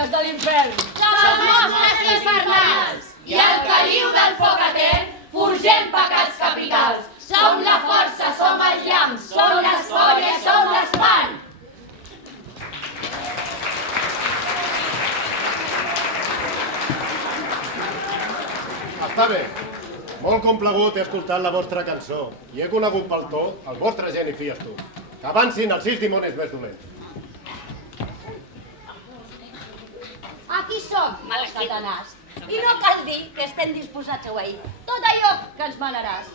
bèsties de l'infern. Som monstres infernals. I el caliu del foc etern forgem pecats capitals. Som la força, som el llamp, som l'escòria, som l'espant. Està bé. Molt complagut he escoltat la vostra cançó i he conegut pel to el vostre geni fiesto. Que avancin els 6 dimonis més dolents. Aquí som, Satanàs. I no cal dir que estem disposats a obeir tot allò que ens manaràs.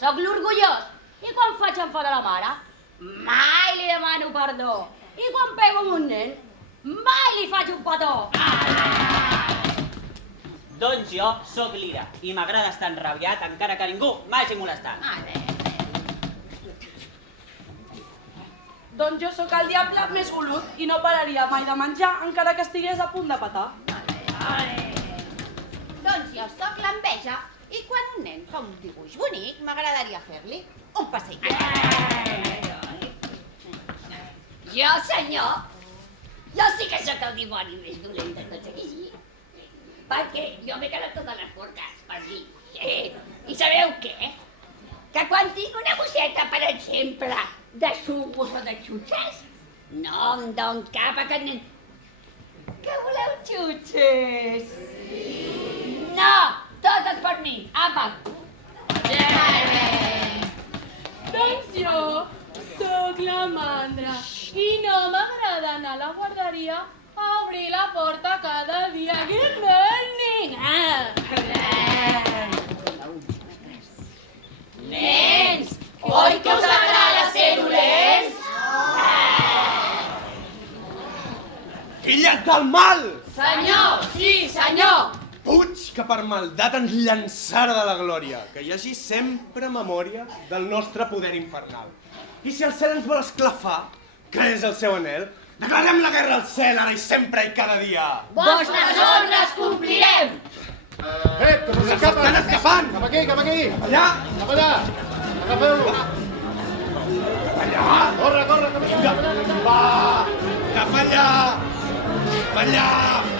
Soc l'orgullós. I quan faig enfadar la mare, mai li demano perdó. I quan pego amb un nen, mai li faig un petó. Doncs jo sóc l'Ira i m'agrada estar enrabiat encara que ningú m'hagi molestat. Doncs jo sóc el diable més golut i no pararia mai de menjar encara que estigués a punt de petar. Doncs jo sóc l'enveja i quan un nen fa un dibuix bonic m'agradaria fer-li un passeig. Jo, senyor, jo sí que sóc el dimoni més dolent de tots aquí. Perquè jo m'he quedat totes les forques per dir. I sabeu què? Que quan tinc una bosseta, per exemple, de sucos o de xutxes, no em don cap a aquest nen. Que voleu xutxes? No, totes per mi. Apa. Doncs jo sóc la mandra i no m'agrada anar a la guarderia a obrir la porta cada dia. Good morning! Nens, oi que us agrada ser dolents? Filles del mal! Senyor, sí, senyor. Puig que per maldat ens llançara de la glòria, que hi hagi sempre memòria del nostre poder infernal. I si el cel ens vol esclafar, que és el seu anhel, declarem la guerra al cel ara i sempre i cada dia! Vostres ordres complirem. Que us S'estan escapant! Cap aquí, cap aquí! Allà! Cap allà! Agafeu-lo! Allà! Corre, corre, cap allà! Va! Cap allà! Cap allà!